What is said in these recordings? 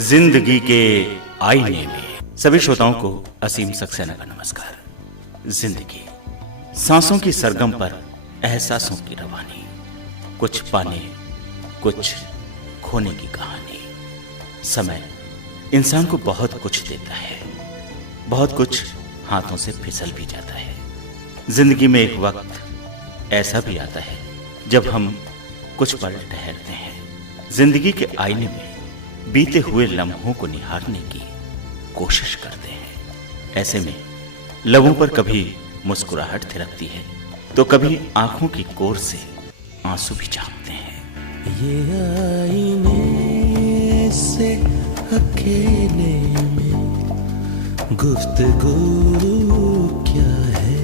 जिंदगी के आईने में सभी श्रोताओं को असीम सक्सेना का नमस्कार। जिंदगी सांसों की सरगम पर एहसासों की रवानी, कुछ पाने कुछ खोने की कहानी। समय इंसान को बहुत कुछ देता है, बहुत कुछ हाथों से फिसल भी जाता है। जिंदगी में एक वक्त ऐसा भी आता है जब हम कुछ पल ठहरते हैं, जिंदगी के आईने में बीते हुए लम्हों को निहारने की कोशिश करते हैं। ऐसे में लबों पर कभी मुस्कुराहट थिरकती है तो कभी आंखों की कोर से आंसू भी झांकते हैं। ये आईने से अकेले में गुफ्तगू क्या है,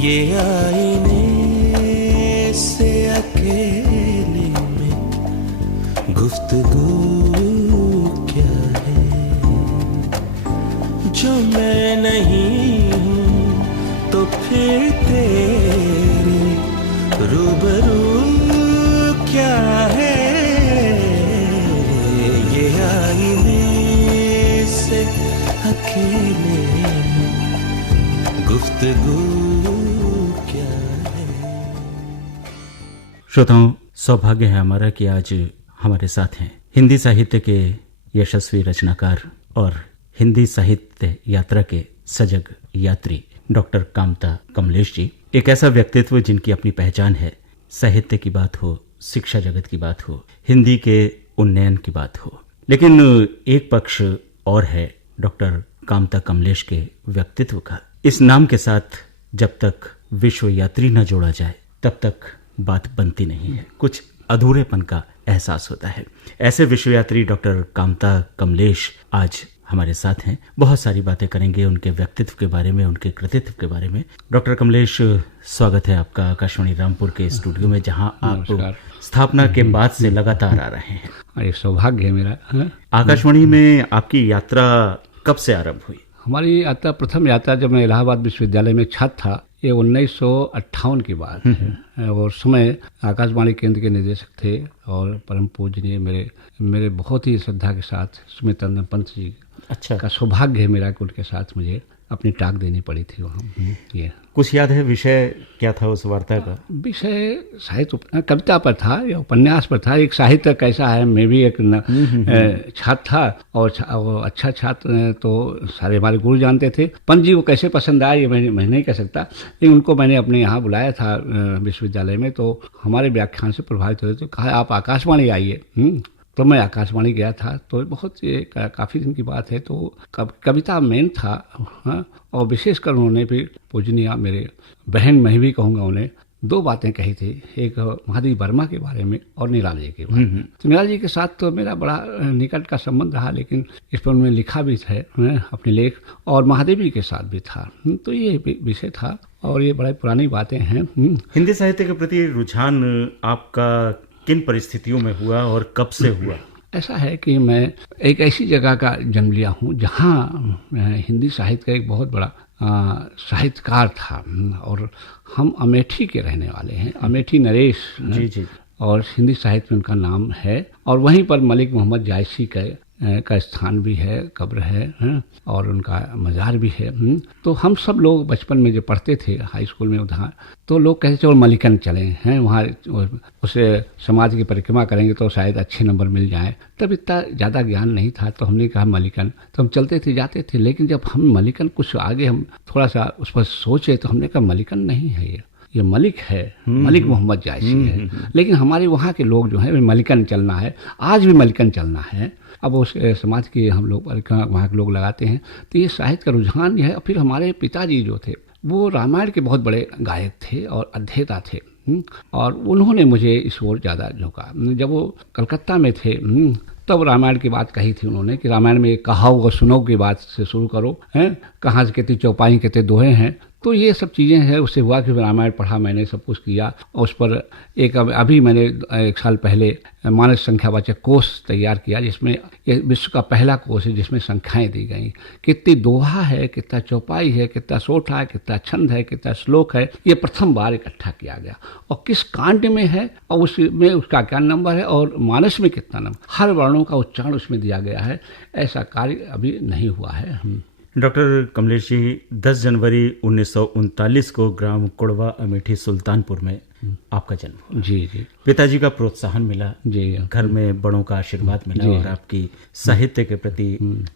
ये आईने से अकेले में गुफ्तगू क्या है। जो मैं नहीं हूँ तो फिर तेरे रूबरू क्या है, ये आईने से अकेले में गुफ्तगू क्या है। श्रोताओं, सौभाग्य है हमारा कि आज हमारे साथ हैं हिंदी साहित्य के यशस्वी रचनाकार और हिंदी साहित्य यात्रा के सजग यात्री डॉक्टर कामता कमलेश जी। एक ऐसा व्यक्तित्व जिनकी अपनी पहचान है। साहित्य की बात हो, शिक्षा जगत की बात हो, हिंदी के उन्नयन की बात हो, लेकिन एक पक्ष और है डॉक्टर कामता कमलेश के व्यक्तित्व का। इस नाम के साथ जब तक विश्व यात्री न जोड़ा जाए तब तक बात बनती नहीं है, कुछ अधूरेपन का एहसास होता है। ऐसे विश्वयात्री डॉक्टर कामता कमलेश आज हमारे साथ हैं। बहुत सारी बातें करेंगे उनके व्यक्तित्व के बारे में, उनके कृतित्व के बारे में। डॉक्टर कमलेश, स्वागत है आपका आकाशवाणी रामपुर के स्टूडियो में, जहां आप स्थापना के बाद से लगातार आ रहे हैं। ये सौभाग्य है मेरा। आकाशवाणी में आपकी यात्रा कब से आरंभ हुई? हमारी यात्रा, प्रथम यात्रा जब मैं इलाहाबाद विश्वविद्यालय में छात्र था, ये 1958 की बात है। और समय आकाशवाणी केंद्र के निदेशक थे और परम पूजनीय मेरे बहुत ही श्रद्धा के साथ सुमित नंदन पंत जी। अच्छा, का सौभाग्य है मेरा कि उनके साथ मुझे अपनी टाक देनी पड़ी थी वहाँ। ये कुछ याद है विषय क्या था उस वार्ता का? विषय साहित्य कविता पर था या उपन्यास पर था। एक साहित्य कैसा है, मैं भी एक छात्र था और अच्छा छात्र तो सारे हमारे गुरु जानते थे। पंत जी को कैसे पसंद आया ये मैं नहीं कह सकता, लेकिन उनको मैंने अपने यहाँ बुलाया था विश्वविद्यालय में, तो हमारे व्याख्यान से प्रभावित हुए तो कहा आप आकाशवाणी आइए। तो मैं आकाशवाणी गया था। तो बहुत काफ़ी दिन की बात है। तो कविता मेन था। हाँ, और विशेषकर उन्होंने भी पूजनीय मेरे बहन, मैं भी कहूँगा, उन्हें दो बातें कही थी। एक महादेवी वर्मा के बारे में और निराला जी के बारे में। तो निराला जी के साथ तो मेरा बड़ा निकट का संबंध रहा, लेकिन इस पर उन्होंने लिखा भी है अपने लेख, और महादेवी के साथ भी था। तो ये विषय था और ये बड़ी पुरानी बातें हैं। हिंदी साहित्य के प्रति रुझान आपका किन परिस्थितियों में हुआ और कब से हुआ? ऐसा है कि मैं एक ऐसी जगह का जन्म लिया हूँ जहाँ हिंदी साहित्य का एक बहुत बड़ा साहित्यकार था, और हम अमेठी के रहने वाले हैं। अमेठी नरेश जी, और हिंदी साहित्य में उनका नाम है। और वहीं पर मलिक मोहम्मद जायसी का स्थान भी है, कब्र है, और उनका मज़ार भी है। तो हम सब लोग बचपन में जो पढ़ते थे हाई स्कूल में उधर, तो लोग कहते चलो मलिकन चलें हैं, वहाँ उसे समाज की परिक्रमा करेंगे तो शायद अच्छे नंबर मिल जाए। तब इतना ज़्यादा ज्ञान नहीं था, तो हमने कहा मलिकन, तो हम चलते थे जाते थे। लेकिन जब हम मलिकन कुछ आगे हम थोड़ा सा उस पर सोचे तो हमने कहा मलिकन नहीं है, ये मलिक है, मलिक मोहम्मद जायसी है। लेकिन हमारे वहाँ के लोग जो हैं मलिकन चलना है, आज भी मलिकन चलना है। अब उस समाज के हम लोग वहाँ के लोग लगाते हैं। तो ये साहित्य का रुझान है। फिर हमारे पिताजी जो थे वो रामायण के बहुत बड़े गायक थे और अध्येता थे, और उन्होंने मुझे इस ओर ज़्यादा झोंका। जब वो कलकत्ता में थे तब रामायण की बात कही थी उन्होंने कि रामायण में कहाओ और सुनो की बात से शुरू करो, हैं कहाँ से कहती चौपाई कहते दोहे हैं। तो ये सब चीज़ें हैं। उससे हुआ कि रामायण पढ़ा मैंने, सब कुछ किया, और उस पर एक अभी मैंने 1 साल पहले मानस संख्यावाचक कोष तैयार किया, जिसमें ये विश्व का पहला कोष है जिसमें संख्याएं दी गई, कितनी दोहा है, कितना चौपाई है, कितना सोठा है, कितना छंद है, कितना श्लोक है, ये प्रथम बार इकट्ठा किया गया, और किस कांड में है और उसमें उसका क्या नंबर है और मानस में कितना नंबर, हर वर्णों का उच्चारण उसमें दिया गया है। ऐसा कार्य अभी नहीं हुआ है। डॉक्टर कमलेश जी, 10 जनवरी 1939 को ग्राम कुड़वा अमेठी सुल्तानपुर में आपका जन्म हुआ। जी जी। पिताजी का प्रोत्साहन मिला, जी, घर में बड़ों का आशीर्वाद मिला, और आपकी साहित्य के प्रति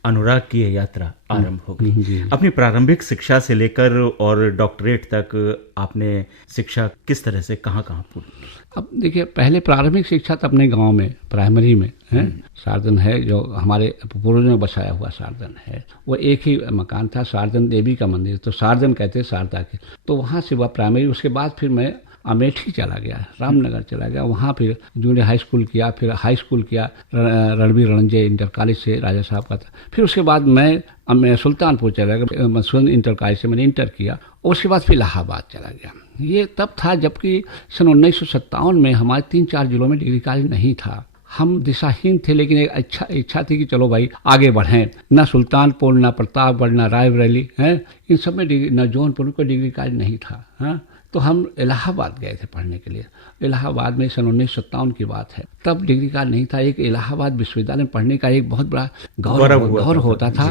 अनुराग की ये यात्रा आरंभ हो गई। अपनी प्रारंभिक शिक्षा से लेकर और डॉक्टरेट तक आपने शिक्षा किस तरह से कहाँ पूरी की? अब देखिए, पहले प्रारंभिक शिक्षा तो अपने गांव में प्राइमरी में है, सारदन है जो हमारे पूर्वजों ने बसाया हुआ सारदन है, वो एक ही मकान था, सारदन देवी का मंदिर, तो सारदन कहते हैं शारदा के, तो वहाँ से हुआ प्राइमरी। उसके बाद फिर मैं अमेठी चला गया, रामनगर चला गया, वहाँ फिर जूनियर हाई स्कूल किया, फिर हाई स्कूल किया रणबीर रणजय इंटर कॉलेज से, राजा साहब का था। फिर उसके बाद मैं सुल्तानपुर चला गया, मधुसूदन इंटर कॉलेज से मैंने इंटर किया, और उसके बाद फिर इलाहाबाद चला गया। ये तब था जबकि सन 1957 में हमारे 3-4 जिलों में डिग्री कॉलेज नहीं था। हम दिशाहीन थे, लेकिन एक इच्छा थी कि चलो भाई आगे बढ़ें। ना सुल्तानपुर, ना प्रतापगढ़, ना रायबरेली है, इन सब में डिग्री, ना जौनपुर को डिग्री कॉलेज नहीं था। हाँ, तो हम इलाहाबाद गए थे पढ़ने के लिए। इलाहाबाद में सन 1957 की बात है, तब डिग्री कॉलेज नहीं था। एक इलाहाबाद विश्वविद्यालय में पढ़ने का एक बहुत बड़ा गौरव होता था।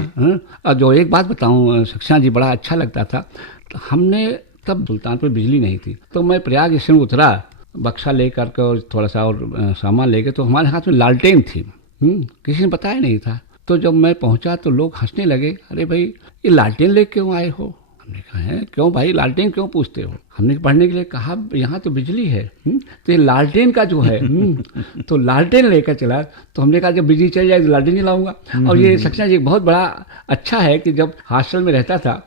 और जो एक बात बताऊं शिक्षा जी, बड़ा अच्छा लगता था। हमने तब सुल्तानपुर बिजली नहीं थी, तो मैं प्रयाग स्टेशन उतरा, बक्सा लेकर के और थोड़ा सा और सामान लेके, तो हमारे हाथ में लालटेन थी, किसी ने बताया नहीं था। तो जब मैं पहुंचा तो लोग हंसने लगे, अरे भाई ये लालटेन लेके क्यों आए हो? हमने कहा है, क्यों भाई लालटेन क्यों पूछते हो? हमने पढ़ने के लिए कहा यहाँ तो बिजली है, तो ये लालटेन का जो है तो लालटेन लेकर चला। तो हमने कहा जब बिजली चल जाए तो लालटेन जलाऊंगा। और ये सक्षना जी बहुत बड़ा अच्छा है कि जब हॉस्टल में रहता था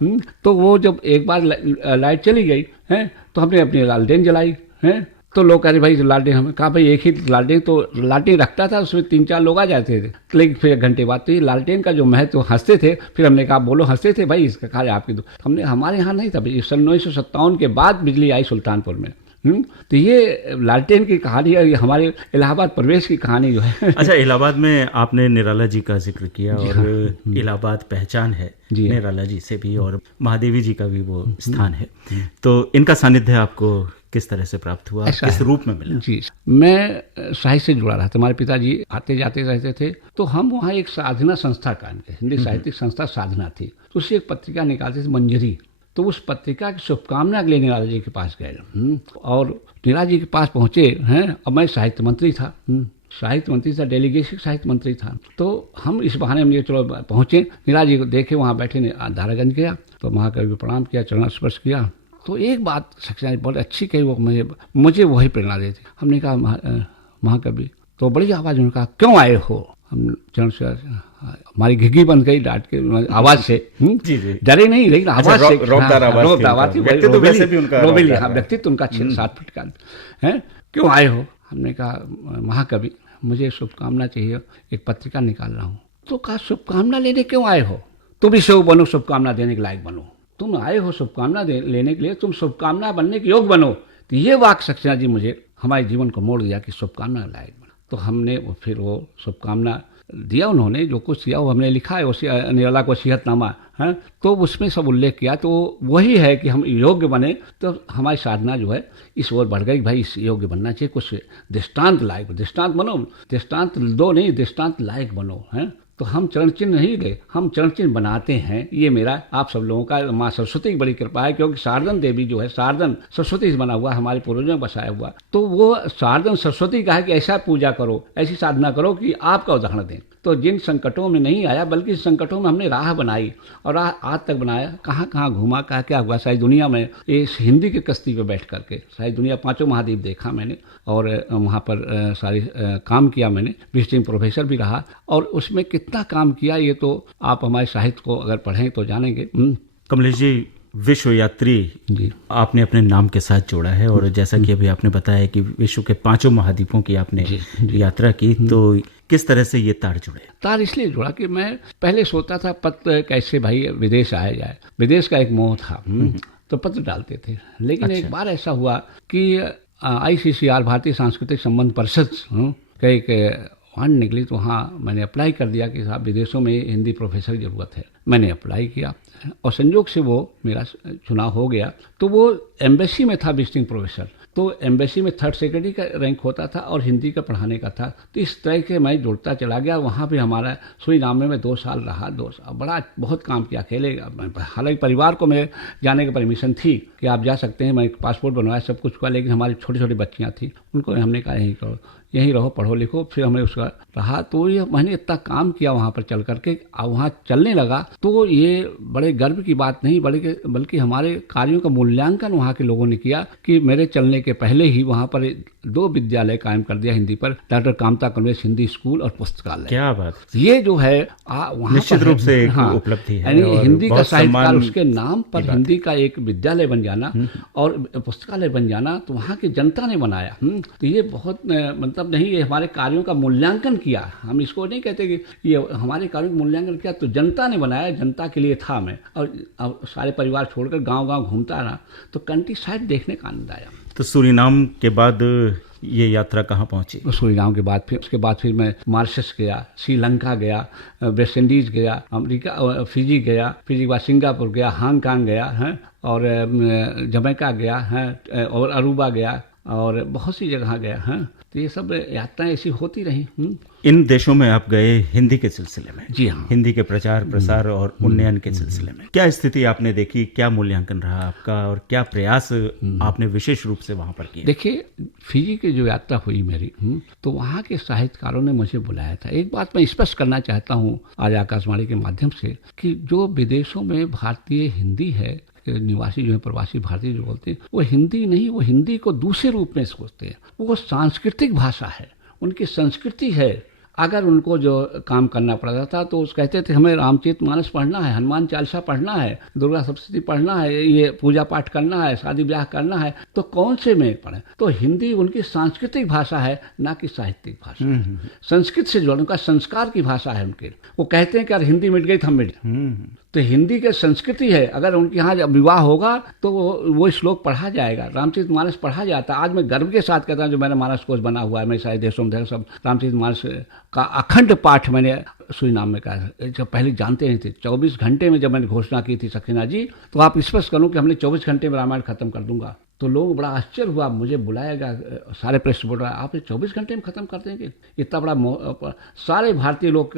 तो वो जब एक बार लाइट चली गई है तो हमने अपनी लालटेन जलाई है। तो लोग कह रहे भाई लालटेन, हमें कहा भाई एक ही लालटेन, तो लालटेन रखता था, उसमें 3-4 लोग आ जाते थे। लेकिन फिर 1 घंटे बाद तो ये लालटेन का जो महत्व, हंसते थे। फिर हमने कहा बोलो, हंसते थे भाई, इसका कहा आपकी तो हमने, हमारे यहाँ नहीं था भाई। सन 1957 के बाद बिजली आई सुल्तानपुर में। तो ये लालटेन की कहानी है, ये हमारे इलाहाबाद प्रवेश की कहानी जो है। अच्छा, इलाहाबाद में आपने निराला जी का जिक्र किया, और इलाहाबाद पहचान है निराला जी से भी, और महादेवी जी का भी वो स्थान है। तो इनका सानिध्य आपको किस तरह से प्राप्त हुआ, किस रूप में मिला? जी, मैं साहित्य से जुड़ा रहा था। हमारे पिताजी आते जाते रहते थे, तो हम वहाँ एक साधना संस्था का, हिंदी साहित्यिक संस्था साधना थी, तो उससे एक पत्रिका निकालते थे मंजरी। तो उस पत्रिका की शुभकामना के लिए निराला जी के पास गए, और निराला जी के पास पहुँचे हैं। अब मैं साहित्य मंत्री था, डेलीगेशन साहित्य मंत्री था। तो हम इस बहाने में चलो पहुँचे, निराला जी को देखे, वहाँ बैठे, दारागंज गया, तो महाकवि को प्रणाम किया, चरण स्पर्श किया। तो एक बात सक्सेना जी बहुत अच्छी कही, वो मुझे वही प्रेरणा देती। हमने कहा महाकवि, तो बड़ी आवाज़ में कहा क्यों आए हो? हम चरण से, हमारी घिघी बंद गई डांट के आवाज़ से, डरे नहीं, लेकिन आवाज़ से, रोकदार आवाज़ थी, व्यक्तित्व उनका 7 फीट का है। क्यों आए हो? हमने कहा महाकवि, मुझे शुभकामना चाहिए, एक पत्रिका निकाल रहा हूँ। तो कहा शुभकामना लेने क्यों आए हो? तुम भी शुभ बनो, शुभकामना देने के लायक बनो। तुम आए हो शुभकामना लेने के लिए, तुम शुभकामना बनने के योग्य बनो। तो ये वाक्य सक्सेना जी मुझे हमारे जीवन को मोड़ दिया कि शुभकामना लायक बनो। तो हमने फिर वो शुभकामना दिया, उन्होंने जो कुछ दिया वो हमने लिखा है, उसी निराला को वसीयतनामा है, तो उसमें सब उल्लेख किया। तो वही है कि हम योग्य बने, तो हमारी साधना जो है इस ओर बढ़ गई, भाई इस योग्य बनना चाहिए, कुछ दृष्टांत लायक, दृष्टांत बनो, दृष्टांत दो नहीं, दृष्टांत लायक बनो है। तो हम चरण चिन्ह नहीं दे, हम चरण चिन्ह बनाते हैं। ये मेरा आप सब लोगों का, माँ सरस्वती की बड़ी कृपा है, क्योंकि सारदन देवी जो है, सारदन सरस्वती से बना हुआ, हमारे पूर्वजों ने बसाया हुआ। तो वो सारदन सरस्वती का है कि ऐसा पूजा करो, ऐसी साधना करो कि आपका उदाहरण दें। तो जिन संकटों में नहीं आया, बल्कि संकटों में हमने राह बनाई, और आज तक बनाया, कहाँ कहाँ घूमा, कहाँ क्या हुआ, सारी दुनिया में इस हिंदी की कश्ती पे बैठ करके सारी दुनिया, 5 महाद्वीप देखा मैंने, और वहाँ पर सारी काम किया मैंने, विजिटिंग प्रोफेसर भी रहा, और उसमें कितना काम किया ये तो आप हमारे साहित्य को अगर पढ़ें तो जानेंगे। कमलेश जी, विश्व यात्री जी आपने अपने नाम के साथ जोड़ा है, और जैसा कि अभी आपने बताया कि विश्व के 5 महाद्वीपों की आपने यात्रा की, तो किस तरह से ये तार जुड़े? तार इसलिए जुड़ा कि मैं पहले सोचता था पत्र कैसे भाई विदेश आया जाए, विदेश का एक मोह था। तो पत्र डालते थे। लेकिन एक बार ऐसा हुआ कि ICCR भारतीय सांस्कृतिक संबंध परिषद का एक वाहन निकली, तो वहाँ मैंने अप्लाई कर दिया कि साहब विदेशों में हिंदी प्रोफेसर की ज़रूरत है। मैंने अप्लाई किया और संयोग से वो मेरा चुनाव हो गया। तो वो एम्बेसी में था विजिटिंग प्रोफेसर, तो एम्बेसी में 3rd सेक्रेटरी का रैंक होता था और हिंदी का पढ़ाने का था। तो इस तरह के मैं जुड़ता चला गया। वहाँ भी हमारा सूरीनाम में मैं 2 साल रहा, बहुत काम किया अकेले। हालांकि परिवार को मेरे जाने की परमिशन थी कि आप जा सकते हैं, मैं पासपोर्ट बनवाया, सब कुछ हुआ, लेकिन हमारी छोटी छोटी बच्चियाँ थी, उनको हमने कहा यहीं करो, यहीं रहो, पढ़ो लिखो। फिर हमने उसका रहा। तो ये मैंने इतना काम किया वहाँ पर चल करके, वहाँ चलने लगा। तो ये बड़े गर्व की बात नहीं, बल्कि हमारे कार्यों का मूल्यांकन वहाँ के लोगों ने किया कि मेरे चलने के पहले ही वहाँ पर 2 विद्यालय कायम कर दिया हिंदी पर, डॉक्टर कामता कन्वेश हिंदी स्कूल और पुस्तकालय। क्या बात! ये जो है वहाँ निश्चित रूप से एक उपलब्धि है, यानी हिंदी का साहित्यकार उसके नाम पर हिंदी का एक विद्यालय बन जाना और पुस्तकालय बन जाना, तो वहाँ की जनता ने बनाया। तो ये बहुत मतलब नहीं, ये हमारे कार्यों का मूल्यांकन किया। हम इसको नहीं कहते कि ये हमारे कार्यों का मूल्यांकन किया, तो जनता ने बनाया, जनता के लिए था मैं। और सारे परिवार छोड़कर गांव-गांव घूमता रहा, तो कंट्री साइड देखने का आनंद आया। तो सूरीनाम के बाद ये यात्रा कहाँ पहुंची? सूरीनाम के बाद उसके बाद फिर मैं मॉरिशस गया, श्रीलंका गया, वेस्ट इंडीज गया, अमेरिका, फिजी गया, फिजी के बाद सिंगापुर गया, हांगकांग गया है, और जमैका गया है, और अरूबा गया, और बहुत सी जगह गया है। तो ये सब यात्राएं ऐसी होती रही। इन देशों में आप गए हिंदी के सिलसिले में? जी हाँ। हिंदी के प्रचार प्रसार और उन्नयन के सिलसिले में क्या स्थिति आपने देखी, क्या मूल्यांकन रहा आपका, और क्या प्रयास आपने विशेष रूप से वहां पर किए? देखिए, फिजी की जो यात्रा हुई मेरी, तो वहाँ के साहित्यकारों ने मुझे बुलाया था। एक बात मैं स्पष्ट करना चाहता हूँ आज आकाशवाणी के माध्यम से, कि जो विदेशों में भारतीय हिंदी है, निवासी जो है, प्रवासी भारतीय जो बोलते हैं, वो हिंदी नहीं, वो हिंदी को दूसरे रूप में सोचते हैं। वो सांस्कृतिक भाषा है, उनकी संस्कृति है। अगर उनको जो काम करना पड़ता था तो उस कहते थे हमें रामचरितमानस पढ़ना है, हनुमान चालीसा पढ़ना है, दुर्गा सप्तशती पढ़ना है, ये पूजा पाठ करना है, शादी ब्याह करना है, तो कौन से में पढ़ें? तो हिंदी उनकी सांस्कृतिक भाषा है, ना कि साहित्यिक भाषा। संस्कृत से जो उनका संस्कार की भाषा है उनके। वो कहते हैं कि यार हिंदी मिट गई तो हम मिट जाए। तो हिंदी की संस्कृति है। अगर उनके यहाँ जब विवाह होगा तो वो श्लोक पढ़ा जाएगा, रामचरितमानस पढ़ा जाता है। आज मैं गर्व के साथ कहता हूँ, जो मेरा मानस कोश बना हुआ है, मैं सारे देशों में सब रामचरितमानस का अखंड पाठ मैंने सूरीनाम में कहा। जब पहले जानते नहीं थे, 24 घंटे में जब मैंने घोषणा की थी सक्सेना जी, तो आप स्पष्ट करूँ कि हमने 24 घंटे में रामायण खत्म कर दूंगा। तो लोग बड़ा आश्चर्य हुआ, मुझे बुलाया गया, सारे प्रेस बोल रहा है आप 24 घंटे में खत्म कर देंगे? इतना बड़ा सारे भारतीय लोग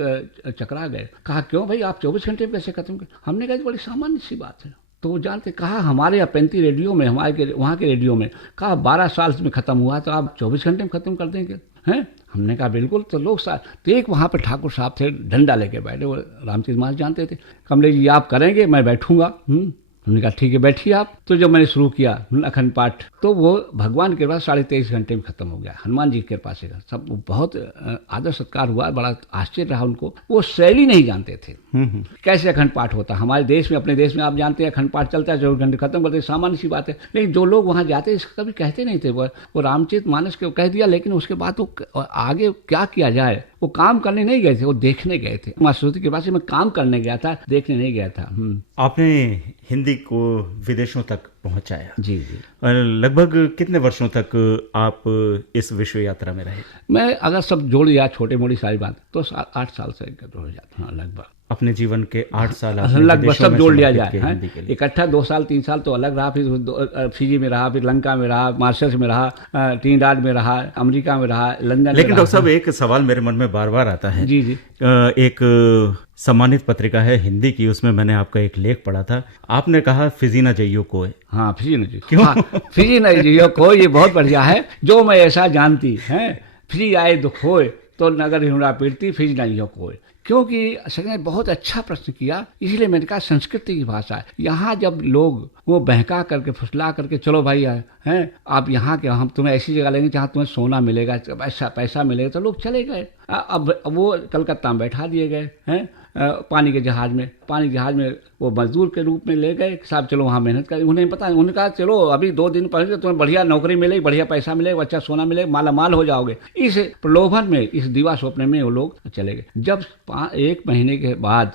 चकरा गए। कहा क्यों भाई, आप 24 घंटे में कैसे खत्म कर? हमने कहा बड़ी सामान्य सी बात है। तो वो जानते, कहा हमारे यहाँ 35 रेडियो में, हमारे वहाँ के रेडियो में, कहा 12 साल में खत्म हुआ, तो आप 24 घंटे में खत्म कर देंगे हैं? हमने कहा बिल्कुल। तो लोग तो एक वहाँ पे ठाकुर साहब थे, डंडा लेके बैठे, वो रामचरितमानस जानते थे। कमलेश जी आप करेंगे, मैं बैठूंगा। हमने कहा ठीक है बैठिए आप। तो जब मैंने शुरू किया अखंड पाठ, तो वो भगवान के पास 23.5 घंटे में खत्म हो गया, हनुमान जी के कृपा से। सब बहुत आदर सत्कार हुआ, बड़ा आश्चर्य रहा उनको। वो शैली नहीं जानते थे कैसे अखंड पाठ होता। हमारे देश में, अपने देश में आप जानते हैं अखंड पाठ चलता है, 24 घंटे खत्म करते, सामान्य सी बात है। लेकिन जो लोग वहाँ जाते इसका कभी कहते नहीं थे। वो रामचरितमानस को कह दिया, लेकिन उसके बाद वो आगे क्या किया जाए, वो काम करने नहीं गए थे, वो देखने गए थे। माँ सरस्वती के पास मैं काम करने गया था, देखने नहीं गया था। आपने हिंदी को विदेशों तक पहुंचाया। जी जी। लगभग कितने वर्षों तक आप इस विश्व यात्रा में रहे? मैं अगर सब जोड़ दिया, छोटे मोटी सारी बात, तो 8 साल से हो जाता। हाँ, लगभग अपने जीवन के 8 साल लगभग सब जोड़ लिया जाए। इकट्ठा 2 साल 3 साल तो अलग रहा, फिर फिजी में रहा, फिर लंका में रहा, मॉरिशस में रहा, ट्रिनिडाद में रहा, अमेरिका में रहा, लंदन। लेकिन डॉक्टर साहब, एक सवाल मेरे मन में बार बार आता है। जी जी। एक सम्मानित पत्रिका है हिंदी की, उसमें मैंने आपका एक लेख पढ़ा था। आपने कहा फिजी न जइयो कोय। हाँ, फिजी न जइयो। क्यों? फिजी न जइयो कोय, ये बहुत बढ़िया है। जो मैं ऐसा जानती है, फिजी आए दुख होए, तो नगर हिमरा पीड़ती, फिजी न जइयो कोय। क्योंकि संजय बहुत अच्छा प्रश्न किया, इसलिए मैंने कहा संस्कृति की भाषा है। यहाँ जब लोग वो बहका करके, फुसला करके, चलो भाई हैं आप यहाँ के, हम तुम्हें ऐसी जगह लेंगे जहाँ तुम्हें सोना मिलेगा, पैसा मिलेगा, तो लोग चले गए। अब वो कलकत्ता में बैठा दिए गए हैं पानी के जहाज में। पानी के जहाज में वो मजदूर के रूप में ले गए, साहब चलो वहाँ मेहनत कर। उन्हें पता, उन्होंने कहा चलो अभी 2 दिन पहले तुम्हें बढ़िया नौकरी मिलेगी, बढ़िया पैसा मिलेगा, अच्छा सोना मिलेगा, माला माल हो जाओगे। इस प्रलोभन में, इस दिवा स्वप्न में वो लोग चले गए। जब 1 महीने के बाद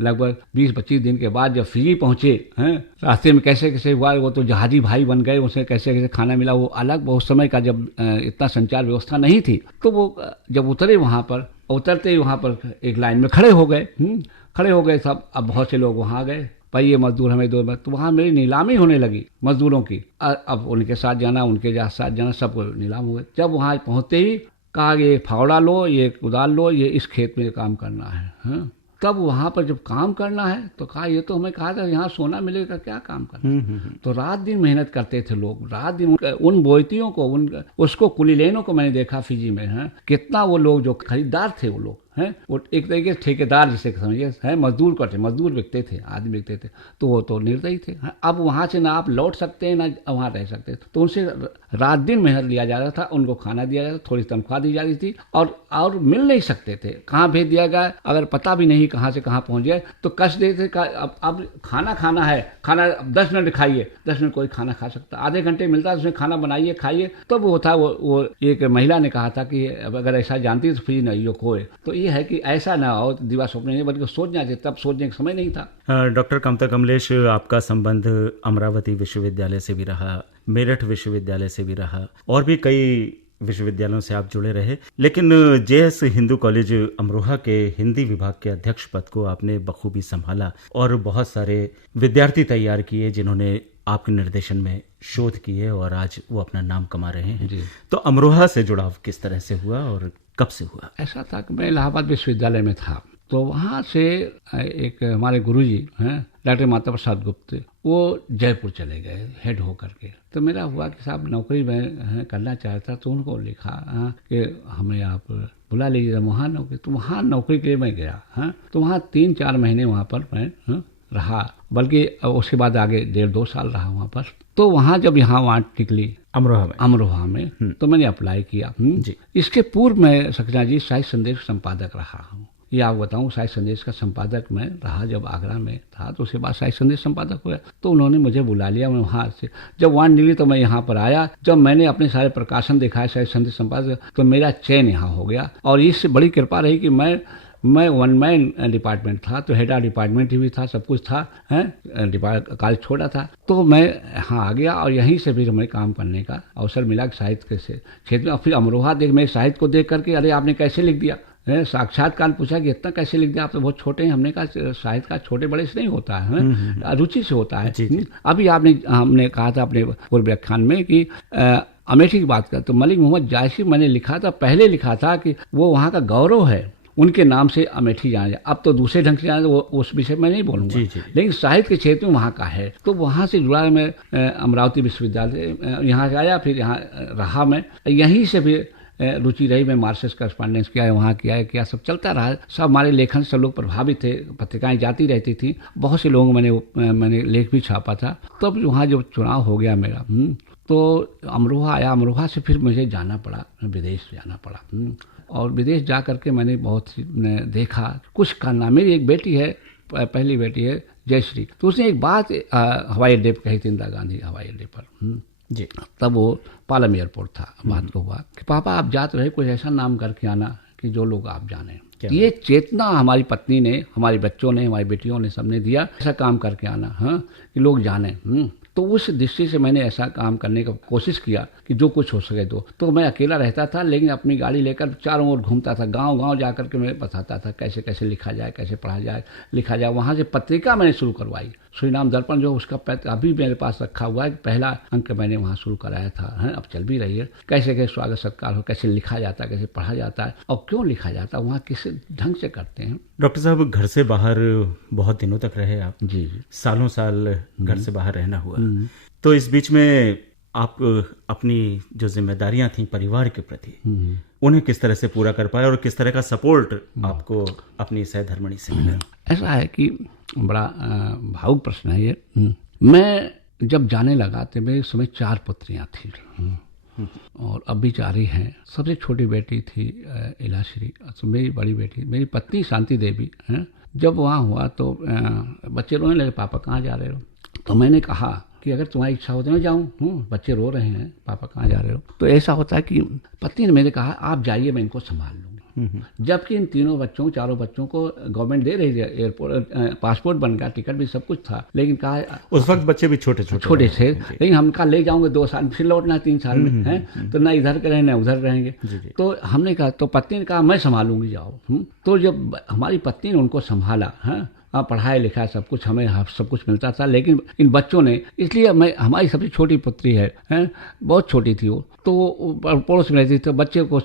लगभग 20-25 दिन के बाद जब फिजी पहुंचे, रास्ते में कैसे कैसे हुआ, वो तो जहाजी भाई बन गए, उसे कैसे कैसे खाना मिला, वो अलग। बहुत समय का जब इतना संचार व्यवस्था नहीं थी, तो वो जब उतरे वहाँ पर, उतरते ही वहाँ पर एक लाइन में खड़े हो गए, खड़े हो गए सब। अब बहुत से लोग वहाँ गए, भाई ये मजदूर हमें दो, तो वहाँ मेरी नीलामी होने लगी मजदूरों की। अब उनके साथ जाना, उनके साथ जाना, सबको नीलाम हो गए। जब वहाँ पहुँचते ही कहा ये फावड़ा लो, ये कुदाल लो, ये इस खेत में काम करना है। तब वहाँ पर जब काम करना है तो कहा ये तो हमें कहा था यहाँ सोना मिलेगा, क्या काम करना। तो रात दिन मेहनत करते थे लोग, रात दिन उन बोयतियों को, उसको कुलीलेनों को मैंने देखा फिजी में, कितना वो लोग जो खरीदार थे वो लोग हैं, वो एक तरीके से ठेकेदार जिसे समझिए है, मजदूर को थे, मजदूर बिकते थे, आदमी बिकते थे। तो वो तो निर्दयी थे। अब वहाँ से ना आप लौट सकते हैं ना वहाँ रह सकते थे। तो उनसे रात दिन मेहनत लिया जा रहा था, उनको खाना दिया जाता था, थोड़ी तनख्वाह दी जाती थी, और मिल नहीं सकते थे। कहाँ भेज दिया गया अगर पता भी नहीं कहाँ से कहाँ पहुँच गए तो कस देते। अब खाना खाना है, खाना 10 मिनट खाइए, 10 मिनट कोई खाना खा सकता, आधे घंटे मिलता है उसमें खाना बनाइए खाइए। तब वो था, वो एक महिला ने कहा था कि अगर ऐसा जानती तो फिर नहीं खोए। तो ये है कि ऐसा ना हो दिवा स्वप्न नहीं, बल्कि सोचना चाहिए, तब सोचने का समय नहीं था। डॉक्टर कामता कमलेश, आपका संबंध अमरावती विश्वविद्यालय से भी रहा, मेरठ विश्वविद्यालय से भी रहा, और भी कई विश्वविद्यालयों से आप जुड़े रहे, लेकिन जेएस हिंदू कॉलेज अमरोहा के हिंदी विभाग के अध्यक्ष पद को आपने बखूबी संभाला और बहुत सारे विद्यार्थी तैयार किए जिन्होंने आपके निर्देशन में शोध किए और आज वो अपना नाम कमा रहे हैं जी। तो अमरोहा से जुड़ाव किस तरह से हुआ और कब से हुआ? ऐसा था कि मैं इलाहाबाद विश्वविद्यालय में था, तो वहाँ से एक हमारे गुरुजी हैं डॉक्टर माता प्रसाद गुप्त, वो जयपुर चले गए हेड हो करके। तो मेरा हुआ कि साहब नौकरी मैं करना चाहता, तो उनको लिखा कि हमें आप बुला लीजिए वहाँ नौकरी। तो वहाँ नौकरी के लिए मैं गया, तो वहाँ 3-4 महीने वहाँ पर मैं रहा, बल्कि उसके बाद आगे 1.5-2 साल रहा वहाँ पर। तो वहाँ जब वहाँ निकली अमरोहा में तो मैंने अप्लाई किया जी। इसके पूर्व मैं सखना जी साहित्य संदेश संपादक रहा हूँ। ये आप बताऊँ, साहित्य संदेश का संपादक मैं रहा जब आगरा में था, तो उसके बाद साहित्य संदेश संपादक हुआ। तो उन्होंने मुझे बुला लिया, मैं वहाँ से जब वार्ड निकली तो मैं यहाँ पर आया। जब मैंने अपने सारे प्रकाशन दिखाए साहित्य संदेश संपादक, तो मेरा चयन यहाँ हो गया। और इससे बड़ी कृपा रही कि मैं 1 मैन डिपार्टमेंट था, तो हेड ऑफ डिपार्टमेंट भी था, सब कुछ था, कॉलेज छोड़ा था। तो मैं यहाँ आ गया और यहीं से फिर हमें काम करने का अवसर मिला साहित्य के क्षेत्र में। और फिर अमरोहा मैं साहित्य को देख करके, अरे आपने कैसे लिख दिया, साक्षात्कार पूछा कि इतना कैसे लिख दिया, आप तो बहुत छोटे हैं। हमने कहा साहित्य का छोटे बड़े से नहीं होता है, रुचि से होता है। अभी हमने कहा था अपने पूर्व व्याख्यान में कि अमेठी की बात कर, तो मलिक मोहम्मद जायसी मैंने लिखा था, पहले लिखा था कि वो वहाँ का गौरव है, उनके नाम से अमेठी जाना जाए। अब तो दूसरे ढंग से जाना, वो उस विषय में नहीं बोलूँगा, लेकिन साहित्य के क्षेत्र में वहाँ का है। तो वहाँ से जुड़ा मैं अमरावती विश्वविद्यालय यहाँ से आया, फिर यहाँ रहा मैं, यहीं से भी रुचि रही। मैं मार्क्सिस करस्पॉन्डेंस किया है, वहाँ किया सब चलता रहा। सब हमारे लेखन से लोग प्रभावित थे, पत्रिकाएं जाती रहती थी, बहुत से लोगों मैंने लेख भी छापा था। तब वहाँ जब चुनाव हो गया मेरा, तो अमरोहा आया। अमरोहा से फिर मुझे जाना पड़ा, विदेश जाना पड़ा। और विदेश जा करके मैंने बहुत देखा, कुछ करना। मेरी एक बेटी है, पहली बेटी है जयश्री, तो उसने एक बात हवाई अड्डे पर कही थी, इंदिरा गांधी हवाई अड्डे पर जी। तब वो पालम एयरपोर्ट था, बात को हुआ कि पापा आप जाते रहे, कुछ ऐसा नाम करके आना कि जो लोग आप जाने। ये चेतना हमारी पत्नी ने, हमारे बच्चों ने, हमारी बेटियों ने, सबने दिया, ऐसा काम करके आना कि लोग जाने। तो उस दृष्टि से मैंने ऐसा काम करने का कोशिश किया कि जो कुछ हो सके। तो मैं अकेला रहता था, लेकिन अपनी गाड़ी लेकर चारों ओर घूमता था, गांव-गांव जा कर के मैं बताता था कैसे कैसे लिखा जाए, कैसे पढ़ा जाए, लिखा जाए। वहाँ से पत्रिका मैंने शुरू करवाई, सुरीनाम दर्पण, जो उसका अभी मेरे पास रखा हुआ है। पहला अंक मैंने वहाँ शुरू कराया था, अब चल भी रही है। कैसे कैसे स्वागत सत्कार हो, कैसे लिखा जाता है, कैसे पढ़ा जाता है और क्यों लिखा जाता है, वहाँ किस ढंग से करते हैं। डॉक्टर साहब, घर से बाहर बहुत दिनों तक रहे आप जी, सालों साल घर से बाहर रहना हुआ। तो इस बीच में आप अपनी जो जिम्मेदारियां थी परिवार के प्रति, उन्हें किस तरह से पूरा कर पाए और किस तरह का सपोर्ट आपको अपनी सहधर्मिणी से मिला? ऐसा है कि बड़ा भावुक प्रश्न है ये। मैं जब जाने लगा तो मेरे समय 4 पुत्रियां थी, और अब भी जारी हैं। सबसे छोटी बेटी थी इलाश्री, तो मेरी बड़ी बेटी, मेरी पत्नी शांति देवी हैं। जब वहाँ हुआ तो बच्चे रोने लगे, पापा कहाँ जा रहे हो? तो मैंने कहा कि अगर तुम्हारी इच्छा हो तो मैं जाऊँ, बच्चे रो रहे हैं, पापा कहाँ जा रहे हो? तो ऐसा होता है कि पत्नी ने मेरे कहा आप जाइए, मैं इनको संभाल लूँगी। जबकि इन तीनों बच्चों, चारों बच्चों को गवर्नमेंट दे रही थी, एयरपोर्ट पासपोर्ट बन गया, टिकट भी सब कुछ था, लेकिन कहा उस वक्त बच्चे भी छोटे थे, लेकिन हम कहा ले जाऊंगे 2 साल, फिर लौटना 3 साल में है, तो ना इधर के रहे ना उधर रहेंगे। तो हमने कहा, तो पत्नी ने कहा मैं संभालूंगी, जाओ। तो जब हमारी पत्नी ने उनको संभाला, पढ़ाई लिखाई सब कुछ, हमें सब कुछ मिलता था, लेकिन इन बच्चों ने, इसलिए मैं, हमारी सबसे छोटी पुत्री है, बहुत छोटी थी वो, तो पड़ोस में रहती, तो बच्चे को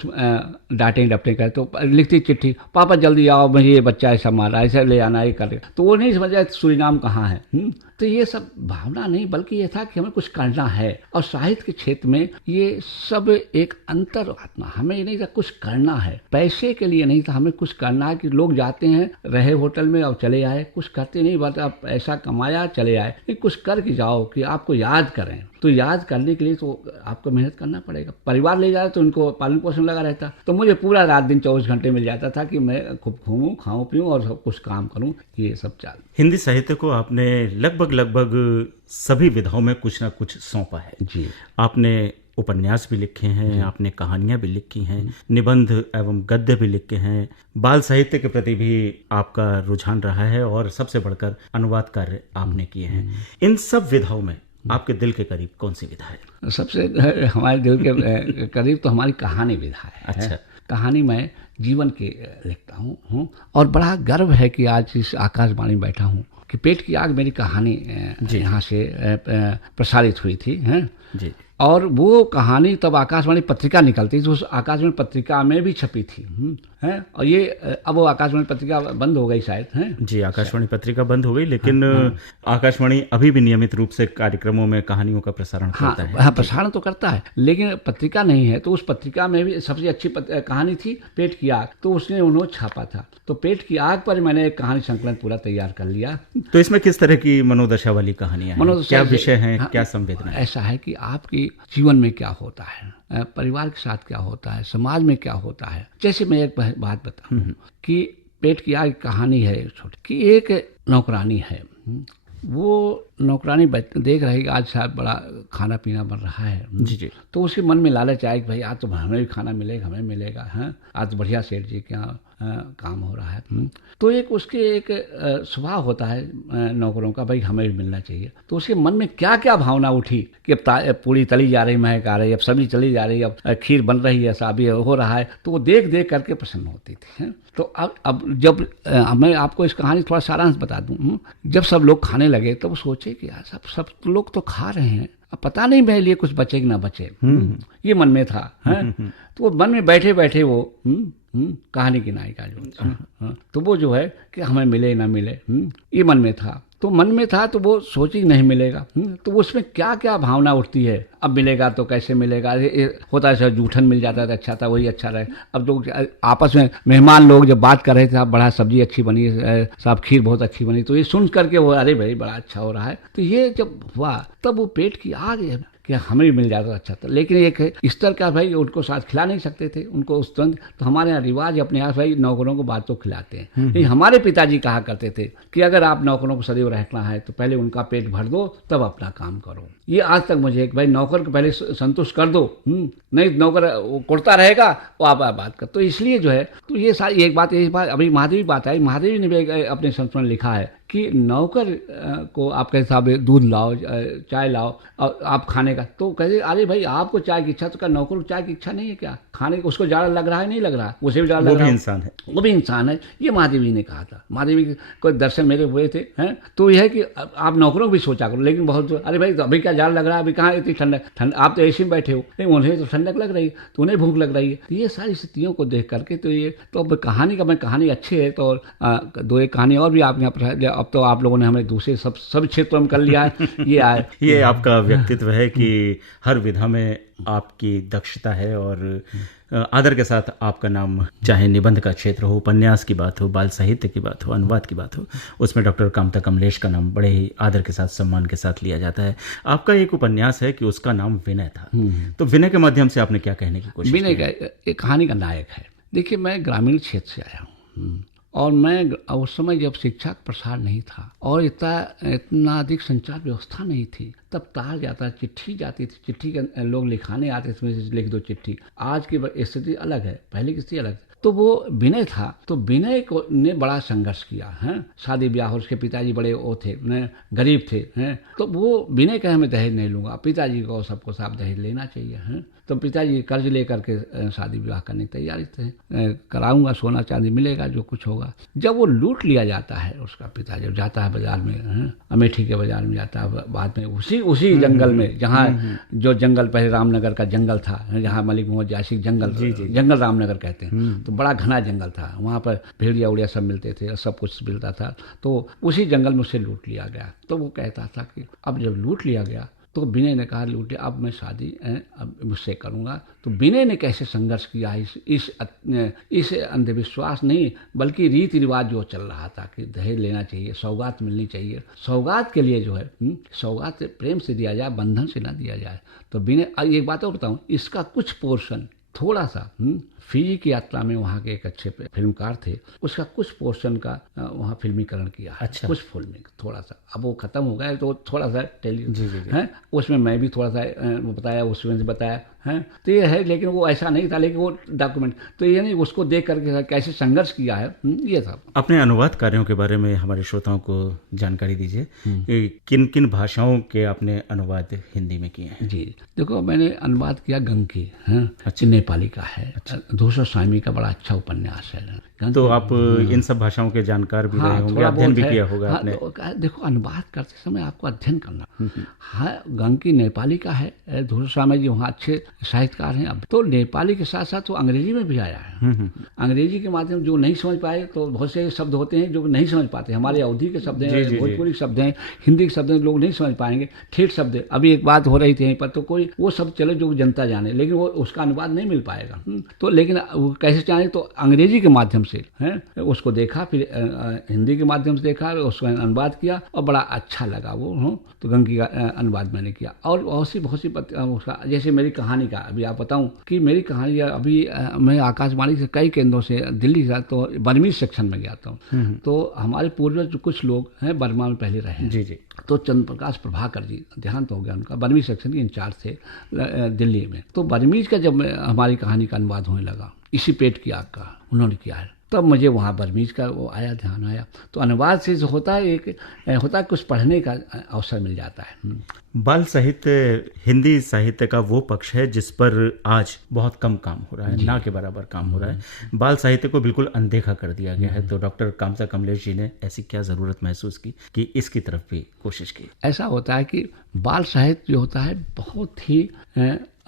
डांटे डपटे करे, तो लिखती चिट्ठी, पापा जल्दी आओ, मुझे ये बच्चा ऐसा मारा, ऐसा ले आना, ये कर, तो वो नहीं समझ रहा सूरीनाम कहाँ है। तो ये सब भावना नहीं, बल्कि ये था कि हमें कुछ करना है, और साहित्य के क्षेत्र में ये सब एक अंतरात्मा, हमें ये नहीं था कुछ करना है, पैसे के लिए नहीं था, हमें कुछ करना है। कि लोग जाते हैं, रहे होटल में और चले आए, कुछ करते नहीं, बस आप पैसा कमाया चले आए, कि कुछ करके जाओ, कि आपको याद करें। तो याद करने के लिए तो आपको मेहनत करना पड़ेगा। परिवार ले जाए तो उनको पालन पोषण लगा रहता, तो मुझे पूरा रात दिन 24 घंटे मिल जाता था कि मैं खूब घूमूं, खाऊं पीऊं और सब कुछ काम करूं, ये सब चाल। हिंदी साहित्य को आपने लगभग सभी विधाओं में कुछ ना कुछ सौंपा है जी। आपने उपन्यास भी लिखे हैं, आपने कहानियां भी लिखी हैं, निबंध एवं गद्य भी लिखे हैं, बाल साहित्य के प्रति भी आपका रुझान रहा है, और सबसे बढ़कर अनुवाद कार्य आपने किए हैं। इन सब विधाओं में आपके दिल के करीब कौन सी विधा है? सबसे हमारे दिल के करीब तो हमारी कहानी विधा है। अच्छा। कहानी मैं जीवन के लिखता हूँ, और बड़ा गर्व है कि आज इस आकाशवाणी में बैठा हूँ, कि पेट की आग मेरी कहानी यहाँ से प्रसारित हुई थी जी। और वो कहानी तब आकाशवाणी पत्रिका निकलती थी, उस आकाशवाणी पत्रिका में भी छपी थी, है। और ये अब वो आकाशवाणी पत्रिका बंद हो गई शायद, है जी। आकाशवाणी पत्रिका बंद हो गई, लेकिन आकाशवाणी अभी भी नियमित रूप से कार्यक्रमों में कहानियों का प्रसारण करता है। हाँ, प्रसारण तो करता है, लेकिन पत्रिका नहीं है। तो उस पत्रिका में भी सबसे अच्छी कहानी थी पेट की आग, तो उसने उन्होंने छापा था। तो पेट की आग पर मैंने एक कहानी संकलन पूरा तैयार कर लिया। तो इसमें किस तरह की मनोदशा वाली कहानियां हैं? क्या विषय हैं? क्या संवेदना? ऐसा है कि आपकी जीवन में क्या होता है, परिवार के साथ क्या होता है, समाज में क्या होता है। जैसे मैं एक बात बताऊं कि पेट की आग कहानी है छोटी, कि एक नौकरानी है, वो नौकरानी देख रही आज शायद बड़ा खाना पीना बन रहा है जी। तो उसके मन में लालच आए कि भाई आज तो हमें भी खाना मिलेगा, हमें मिलेगा, है आज तो बढ़िया सेठ जी के यहाँ काम हो रहा है। तो एक उसके एक स्वभाव होता है नौकरों का, भाई हमें भी मिलना चाहिए। तो उसके मन में क्या क्या भावना उठी कि अब पूरी तली जा रही, महक आ रही, अब सब्जी चली जा रही, अब खीर बन रही है, शादी हो रहा है, तो वो देख देख करके प्रसन्न होती थी, है? तो अब जब मैं आपको इस कहानी थोड़ा सारांश बता दूं, जब सब लोग खाने लगे तो वो सोचे कि यार सब लोग तो खा रहे हैं, अब पता नहीं मेरे लिए कुछ बचे कि ना बचे, ये मन में था, है? तो वो मन में बैठे बैठे वो कहानी की नायिका जो तो वो जो है कि हमें मिले ना मिले, ये मन में था। तो मन में था तो वो सोची नहीं मिलेगा, तो उसमें क्या क्या भावना उठती है, अब मिलेगा तो कैसे मिलेगा, होता है जूठन मिल जाता था, अच्छा था वही अच्छा रहे। अब लोग आपस में मेहमान लोग जब बात कर रहे थे, साहब बड़ा सब्जी अच्छी बनी है, साहब खीर बहुत अच्छी बनी, तो ये सुन करके वो अरे भाई बड़ा अच्छा हो रहा है। तो ये जब हुआ तब वो पेट की आग है कि हमें भी मिल जाता अच्छा था, लेकिन एक स्तर का भाई उनको साथ खिला नहीं सकते थे, उनको उस तुरंत। तो हमारे यहाँ रिवाज अपने यहाँ भाई नौकरों को बात तो खिलाते हैं, लेकिन हमारे पिताजी कहा करते थे कि अगर आप नौकरों को सदैव रखना है तो पहले उनका पेट भर दो तब अपना काम करो। ये आज तक मुझे एक भाई नौकर को पहले संतुष्ट कर दो, नहीं नौकर कुड़ता रहेगा वो आप बात कर। तो इसलिए जो है तो ये सारी एक बात अभी महादेवी बात आई, महादेवी ने भी अपने संस्मरण लिखा है कि नौकर को आप कहते साहब दूध लाओ चाय लाओ और आप खाने का, तो कहते अरे भाई आपको चाय की इच्छा, तो क्या नौकर को चाय की इच्छा नहीं है क्या खाने को, उसको जाड़ा लग रहा है नहीं लग रहा, उसे भी जाड़ा लग रहा है, इंसान है वो भी इंसान है। ये महादेवी ने कहा था, महादेवी को दर्शन मेरे हुए थे, हैं। तो यह है कि आप नौकरों को भी सोचा करो, लेकिन बहुत अरे भाई तो अभी क्या जाड़ा लग रहा है, अभी कहाँ इतनी ठंड आप तो एसी में बैठे हो, नहीं उन्हें तो ठंडक लग रही है तो उन्हें भूख लग रही है। तो ये सारी स्थितियों को देख करके तो ये तो अब कहानी का मैं कहानी अच्छी है तो दो एक कहानी और भी आप यहाँ अब तो आप लोगों ने हमें दूसरे सब क्षेत्रों में कर लिया है। ये आपका व्यक्तित्व है कि हर विधा में आपकी दक्षता है और आदर के साथ आपका नाम, चाहे निबंध का क्षेत्र हो, उपन्यास की बात हो, बाल साहित्य की बात हो, अनुवाद की बात हो, उसमें डॉक्टर कामता कमलेश का नाम बड़े ही आदर के साथ, सम्मान के साथ लिया जाता है। आपका एक उपन्यास है कि उसका नाम विनय था, तो विनय के माध्यम से आपने क्या कहने की कोशिश विनय का एक कहानी का नायक है। देखिए, मैं ग्रामीण क्षेत्र से आया हूँ और मैं उस समय जब शिक्षा का प्रसार नहीं था और इतना अधिक संचार व्यवस्था नहीं थी, तब तार जाता, चिट्ठी जाती थी, चिट्ठी के लोग लिखाने आते थे, लिख दो चिट्ठी। आज की स्थिति अलग है, पहले की स्थिति अलग है। तो वो विनय था, तो विनय को ने बड़ा संघर्ष किया है। शादी ब्याह, उसके पिताजी बड़े वो थे, गरीब थे हैं। तो वो विनय कहे मैं दहेज नहीं लूंगा, पिताजी को सबको साफ दहेज लेना चाहिए हैं। तो पिताजी कर्ज लेकर के शादी विवाह करने की तैयारी थे, कराऊंगा, सोना चांदी मिलेगा, जो कुछ होगा। जब वो लूट लिया जाता है, उसका पिता जब जाता है बाजार में, अमेठी के बाजार में जाता है, बाद में उसी जंगल में, जहाँ जो जंगल पहले रामनगर का जंगल था, जहाँ मलिक मोहम्मद जायसी जंगल रामनगर कहते हैं, तो बड़ा घना जंगल था, वहाँ पर भेड़िया उड़िया सब मिलते थे, सब कुछ मिलता था। तो उसी जंगल में उसे लूट लिया गया। तो वो कहता था कि अब जब लूट लिया गया तो विनय ने कहा लूटे, अब मैं शादी अब मुझसे करूँगा। तो विनय ने कैसे संघर्ष किया इस अंधविश्वास नहीं, बल्कि रीति रिवाज जो चल रहा था कि दहेज लेना चाहिए, सौगात मिलनी चाहिए, सौगात के लिए जो है सौगात प्रेम से दिया जाए, बंधन से ना दिया जाए। तो विनय, एक बात और बताऊँ, इसका कुछ पोर्शन थोड़ा सा फिजी की यात्रा में वहाँ के एक अच्छे फिल्मकार थे, उसका कुछ पोर्शन का वहाँ फिल्मीकरण किया है। अच्छा। कुछ फिल्मिंग थोड़ा सा, अब वो खत्म हो गया तो थोड़ा सा है, उसमें मैं भी थोड़ा सा बताया, उसमें से बताया है। तो ये है, लेकिन वो ऐसा नहीं था, लेकिन वो डॉक्यूमेंट, तो ये नहीं, उसको देख करके कैसे संघर्ष किया है, ये था। अपने अनुवाद कार्यों के बारे में हमारे श्रोताओं को जानकारी दीजिए, किन किन भाषाओं के आपने अनुवाद हिंदी में किए हैं? जी देखो, मैंने अनुवाद किया गंगी, अच्छी नेपाली का है, धूसर स्वामी का बड़ा अच्छा उपन्यास है। तो आप इन सब भाषाओं के जानकार भी रहे होंगे, अध्ययन भी किया होगा आपने। तो देखो, अनुवाद करते समय आपको अध्ययन करना। हाँ, गंगी नेपाली का है, धूसर स्वामी जी वहाँ अच्छे साहित्यकार हैं। अब तो नेपाली के साथ साथ वो अंग्रेजी में भी आया है। अंग्रेजी के माध्यम जो नहीं समझ पाए, तो बहुत से शब्द होते हैं जो नहीं समझ पाते, हमारे अवधि के शब्द हैं, भोजपुरी शब्द हैं, हिंदी के शब्द हैं, लोग नहीं समझ पाएंगे, ठेठ शब्द। अभी एक बात हो रही थी यहीं पर, तो कोई वो शब्द चले जो जनता जाने, लेकिन वो उसका अनुवाद नहीं मिल पाएगा। तो लेकिन वो कैसे जाने, तो अंग्रेजी के माध्यम से उसको देखा, फिर हिंदी के माध्यम से देखा, उसका अनुवाद किया और बड़ा अच्छा लगा वो। तो गंगी का अनुवाद मैंने किया। और बहुत सी उसका, जैसे मेरी कहानी का अभी आप बताऊं कि मेरी कहानी अभी मैं आकाशवाणी से कई केंद्रों से दिल्ली से, तो बर्मीज सेक्शन में गया था। तो हमारे पूर्वज कुछ लोग हैं बर्मा में पहले रहे। जी। तो चंद्र प्रकाश प्रभाकर जी, देहांत हो गया उनका, बर्मीज सेक्शन के इंचार्ज थे दिल्ली में। तो बर्मीज का जब हमारी कहानी का अनुवाद होने लगा, इसी पेट की आग का उन्होंने किया है, तब मुझे वहाँ बर्मीज का वो आया, ध्यान आया। तो अनुवाद से जो होता है कुछ पढ़ने का अवसर मिल जाता है। बाल साहित्य हिंदी साहित्य का वो पक्ष है जिस पर आज बहुत कम काम हो रहा है, ना के बराबर काम हो रहा है। बाल साहित्य को बिल्कुल अनदेखा कर दिया गया है। तो डॉक्टर कामता कमलेश जी ने ऐसी क्या ज़रूरत महसूस की कि इसकी तरफ भी कोशिश की? ऐसा होता है कि बाल साहित्य जो होता है बहुत ही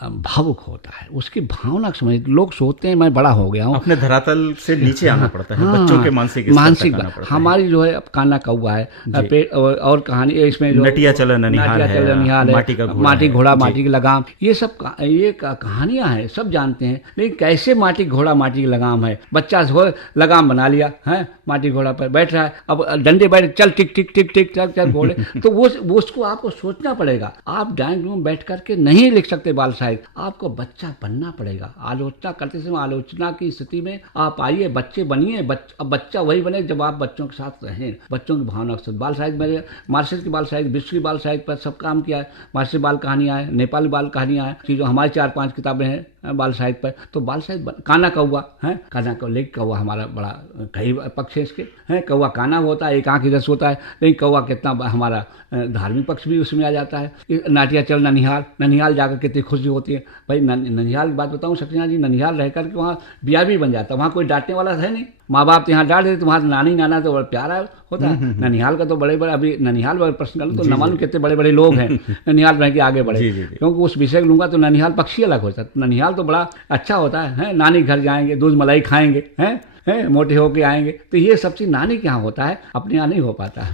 भावुक होता है, उसकी भावना समझ। लोग सोचते हैं मैं बड़ा हो गया हूँ, अपने धरातल से नीचे आना पड़ता है, बच्चों के मानसिक हमारी जो है काना कौवा है, पेट और कहानी इसमें जो नटिया चला ननिहाल है, माटी घोड़ा माटी की लगाम, ये सब ये कहानियां हैं, सब जानते हैं। लेकिन कैसे माटी घोड़ा माटी की लगाम है, बच्चा हो लगाम बना लिया है, माटी घोड़ा पर बैठ रहा है, अब डंडे बैठ, चल टिक टिक टिक टिक चल चल घोड़े। तो वो उसको आपको सोचना पड़ेगा। आप ड्राइंग रूम बैठ करके नहीं लिख सकते बाल साहित्य, आपको बच्चा बनना पड़ेगा। आलोचना करते समय आलोचना की स्थिति में आप आइए, बच्चे बनिए। बच्चा वही बने जब आप बच्चों के साथ रहें, बच्चों की भावना के साथ। बाल साहित्य मेरे मार्शल की बाल साहित्य, विश्व की बाल साहित्य पर सब काम किया है। मार्शल बाल कहानियाँ हैं, नेपाली बाल कहानियाँ हैं, चीज़ों हमारी 4-5 किताबें हैं बाल साहित्य पर। तो बाल साहित्य काना कौवा है, काना कौवा, लेकिन कौवा हमारा बड़ा कई पक्ष है इसके हैं। कौवा काना होता है, एक आँख इधर से होता है, लेकिन कौवा कितना हमारा धार्मिक पक्ष भी उसमें आ जाता है। नाटिया चल ननिहाल जाकर कितनी खुशी होती है भाई। ननिहाल की बात बताऊँ सक्सेना जी, ननिहाल रह करके वहाँ ब्याह भी बन जाता है, वहाँ कोई डांटने वाला है नहीं। माँ बाप यहाँ डांट देते, वहाँ नानी नाना तो बड़ा प्यारा होता है। ननिहाल का तो बड़े बड़े, अभी ननिहाल प्रश्न करूँ तो न मालूम कितने बड़े बड़े लोग हैं ननिहाल रह के आगे बढ़े, क्योंकि उस विषय को लूंगा तो ननिहाल पक्षी अलग होता है। ननिहाल तो बड़ा अच्छा होता है, नानी घर जाएंगे, दूध मलाई खाएंगे हैं, मोटे होके आएंगे। तो ये सब चीज नानी के यहाँ होता है, अपने यहाँ नहीं हो पाता।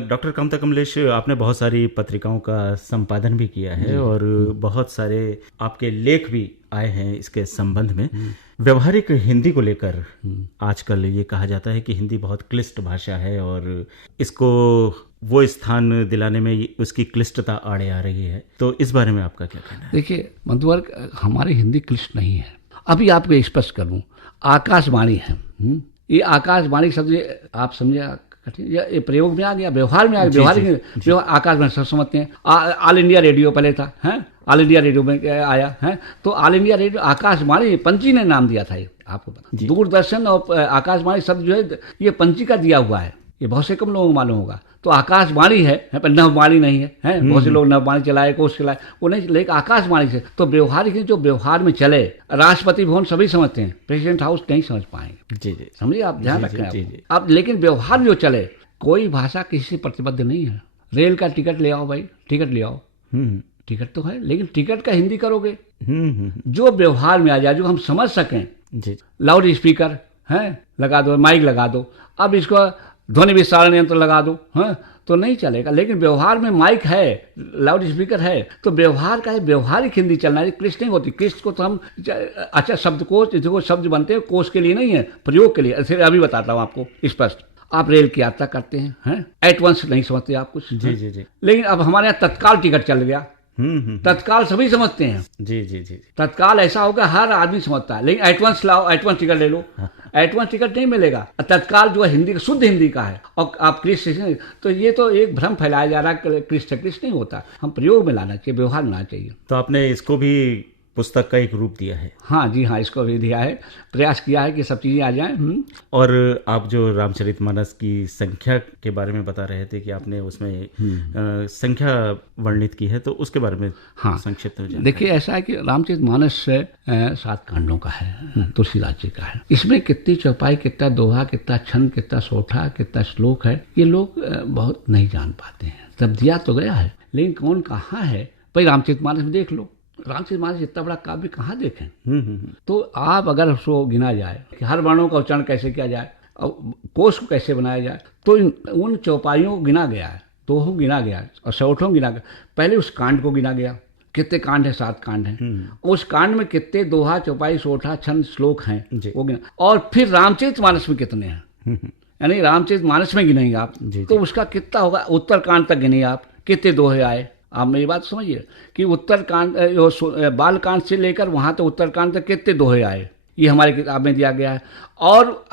डॉक्टर कामता कमलेश, आपने बहुत सारी पत्रिकाओं का संपादन भी किया है और बहुत सारे आपके लेख भी आए हैं इसके संबंध में। व्यवहारिक हिंदी को लेकर आजकल ये कहा जाता है कि हिंदी बहुत क्लिष्ट भाषा है और इसको वो स्थान दिलाने में उसकी क्लिष्टता आड़े आ रही है, तो इस बारे में आपका क्या कहना है? देखिए मधुवर्ग, हमारी हिंदी क्लिष्ट नहीं है। अभी आपको स्पष्ट करूं, आकाशवाणी है। ये आकाशवाणी शब्द आप समझे कठिन, ये प्रयोग में आ गया, व्यवहार में आ गया। व्यवहारिक आकाशवाणी सब समझते हैं। ऑल इंडिया रेडियो पहले था, है ऑल इंडिया रेडियो में आया है। तो ऑल इंडिया रेडियो आकाशवाणी पंची ने नाम दिया था। ये आपको पता, दूरदर्शन और आकाशवाणी शब्द जो है ये पंची का दिया हुआ है। ये बहुत से कम लोगों को मालूम होगा। तो आकाशवाणी है पर नववाणी नहीं है, बहुत से लोग नववाणी चलाए, कोश चलाए, वो नहीं, लेकिन आकाशवाणी से। तो व्यवहारिक जो व्यवहार में चले, राष्ट्रपति भवन सभी समझते हैं, प्रेसिडेंट हाउस नहीं समझ पाएंगे। जी जी, समझिए, आप ध्यान रखें आप। लेकिन व्यवहार जो चले, कोई भाषा किसी से प्रतिबद्ध नहीं है। रेल का टिकट ले आओ भाई, टिकट ले आओ, टिकट तो है, लेकिन टिकट का हिंदी करोगे जो व्यवहार में आ जाए, जो हम समझ सकें। लाउड स्पीकर है लगा दो, माइक लगा दो, अब इसको ध्वनि विस्तारण यंत्र लगा दो, हाँ तो नहीं चलेगा। लेकिन व्यवहार में माइक है, लाउड स्पीकर है, तो व्यवहार का है, व्यवहारिक हिंदी चलना है। क्लिष्ट नहीं होती। क्लिष्ट को तो हम अच्छा शब्दकोश, देखो शब्द बनते हैं कोश के लिए नहीं है, प्रयोग के लिए। फिर अभी बताता हूँ आपको स्पष्ट। आप रेल की यात्रा करते हैं, एट वंस नहीं समझते आप कुछ। जी। लेकिन अब हमारे यहाँ तत्काल टिकट चल गया। तत्काल सभी समझते हैं। जी। तत्काल ऐसा होगा, हर आदमी समझता है। लेकिन एटवंस लाओ, एटवंस टिकट ले लो, एटवंस टिकट नहीं मिलेगा। तत्काल जो है हिंदी का, शुद्ध हिंदी का है, और आप क्लिष्ट, तो ये तो एक भ्रम फैलाया जा रहा है। क्लिष्ट नहीं होता, हम प्रयोग में लाना चाहिए, व्यवहार में लाना चाहिए। तो आपने इसको भी पुस्तक का एक रूप दिया है? हाँ जी, हाँ, इसको भी दिया है, प्रयास किया है कि सब चीज़ें आ जाएं। और आप जो रामचरितमानस की संख्या के बारे में बता रहे थे कि आपने उसमें संख्या वर्णित की है, तो उसके बारे में संक्षिप्त में देखिए, ऐसा है कि रामचरितमानस 7 कांडों का है, तुलसीदास जी का है। इसमें कितनी चौपाई, कितना दोहा, कितना छंद, कितना सोठा, कितना श्लोक है, ये लोग बहुत नहीं जान पाते हैं। तब दिया तो गया है, लेकिन कौन कहाँ है भाई? रामचरितमानस में देख लो, रामचरितमानस इतना बड़ा काव्य कहाँ देखें। तो आप अगर उसको गिना जाए कि हर वर्णों का उच्चारण कैसे किया जाए और कोश को कैसे बनाया जाए, तो उन चौपाइयों को गिना गया है, दोहों गिना गया है और सौठों गिना गया। पहले उस कांड को गिना गया, कितने कांड है? 7 कांड हैं। उस कांड में कितने दोहा, चौपाई, सोठा, छंद, श्लोक हैं, वो गिना। और फिर रामचरितमानस में कितने हैं, यानी रामचरितमानस में गिनेंगे आप, तो उसका कितना होगा? उत्तर कांड तक गिनिए आप, कितने दोहे आए। आप मेरी बात समझिए कि उत्तरकांड, बालकांड से लेकर वहां तक, उत्तरकांड तक कितने दोहे आए, ये हमारी किताब में दिया गया है। और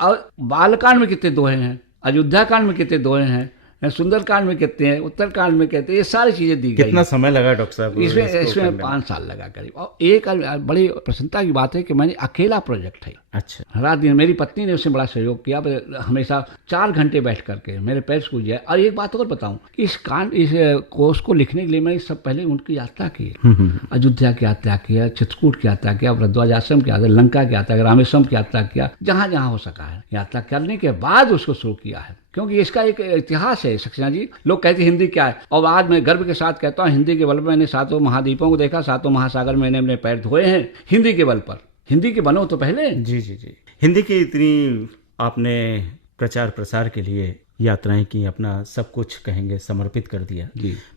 बालकांड में कितने दोहे हैं, अयोध्या कांड में कितने दोहे हैं, सुंदरकांड में कितने हैं, उत्तरकांड में कितने, ये सारी चीजें दी गई। कितना समय लगा डॉक्टर साहब इसमें 5 साल लगा करीब। और एक बड़ी प्रसन्नता की बात है कि मैंने अकेला प्रोजेक्ट है। अच्छा। रात दिन मेरी पत्नी ने उसमें बड़ा सहयोग किया, हमेशा 4 घंटे बैठ करके मेरे पैर सूझ जाए। और एक बात और बताऊं कि इस कोर्स को लिखने के लिए मैंने सब पहले उनकी यात्रा की, अयोध्या की यात्रा किया, चित्रकूट की यात्रा किया, भरद्वाज आश्रम की यात्रा, लंका की यात्रा, रामेश्वरम की यात्रा किया, जहां जहां हो सका है। यात्रा करने के बाद उसको शुरू किया है, क्योंकि इसका एक इतिहास है सक्सेना जी। लोग कहते हैं हिंदी क्या है, और आज मैं गर्व के साथ कहता हूँ, हिंदी के बल पर मैंने 7 महाद्वीपों को देखा, 7 महासागर मैंने अपने पैर धोए हैं हिंदी के बल पर। हिंदी के बनो तो पहले। जी। हिंदी की इतनी आपने प्रचार प्रसार के लिए यात्राएं की, अपना सब कुछ कहेंगे समर्पित कर दिया,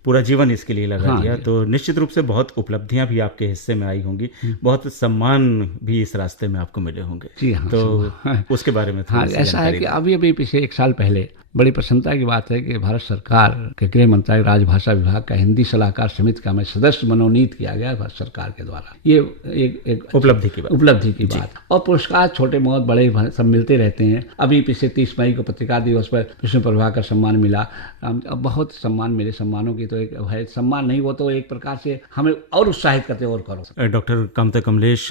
पूरा जीवन इसके लिए लगा दिया, तो निश्चित रूप से बहुत उपलब्धियां भी आपके हिस्से में आई होंगी, बहुत सम्मान भी इस रास्ते में आपको मिले होंगे। जी हाँ, तो उसके बारे में ऐसा है कि अभी पिछले 1 साल पहले बड़ी प्रसन्नता की बात है कि भारत सरकार के गृह मंत्रालय राजभाषा विभाग का हिंदी सलाहकार समिति का मैं सदस्य मनोनीत किया गया भारत सरकार के द्वारा। ये एक उपलब्धि की बात। और पुरस्कार छोटे बहुत बड़े सब मिलते रहते हैं। अभी पिछले 30 मई को पत्रकार दिवस पर विष्णु प्रभाकर सम्मान मिला। अब बहुत सम्मान मिले, सम्मानों की तो एक है, सम्मान नहीं वो तो एक प्रकार से हमें और उत्साहित करते और करो। डॉक्टर कामता कमलेश,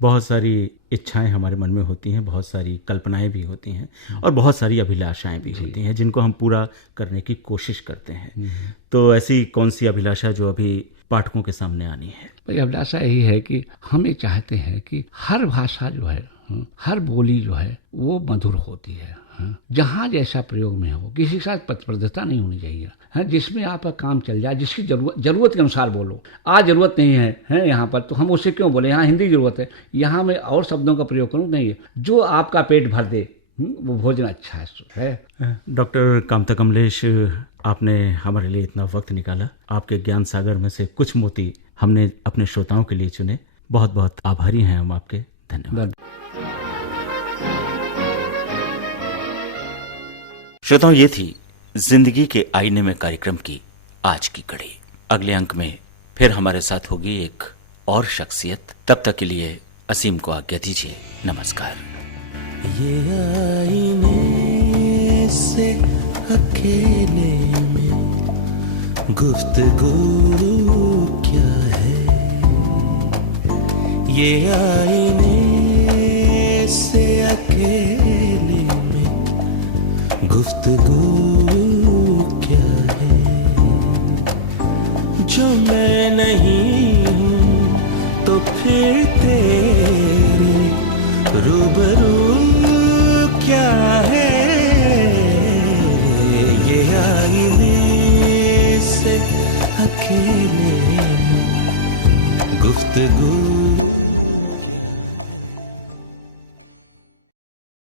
बहुत सारी इच्छाएं हमारे मन में होती हैं, बहुत सारी कल्पनाएं भी होती हैं और बहुत सारी अभिलाषाएं भी होती हैं जिनको हम पूरा करने की कोशिश करते हैं। तो ऐसी कौन सी अभिलाषा जो अभी पाठकों के सामने आनी है? भाई अभिलाषा यही है कि हम ये चाहते हैं कि हर भाषा जो है, हर बोली जो है वो मधुर होती है। हाँ, जहाँ जैसा प्रयोग में हो, किसी के साथ प्रतिस्पर्धा नहीं होनी चाहिए, हाँ, जिसमें आपका काम चल जाए, जिसकी जरूरत के अनुसार बोलो। आज जरूरत नहीं है यहाँ पर, तो हम उससे क्यों बोले, यहाँ हिंदी जरूरत है, यहाँ मैं और शब्दों का प्रयोग करूँ, नहीं है, जो आपका पेट भर दे वो भोजन अच्छा है। डॉक्टर कामता कमलेश, आपने हमारे लिए इतना वक्त निकाला, आपके ज्ञान सागर में से कुछ मोती हमने अपने श्रोताओं के लिए चुने। बहुत बहुत आभारी हैं हम आपके। धन्यवाद। श्रोताओं, ये थी जिंदगी के आईने में कार्यक्रम की आज की कड़ी। अगले अंक में फिर हमारे साथ होगी एक और शख्सियत। तब तक के लिए असीम को आज्ञा दीजिए। नमस्कार। ये आईने से अकेले में गुफ्तगू क्या है, ये आईने से अकेले में गुफ्तगू क्या है, जो मैं नहीं हूँ तो फिर तेरे रूबरू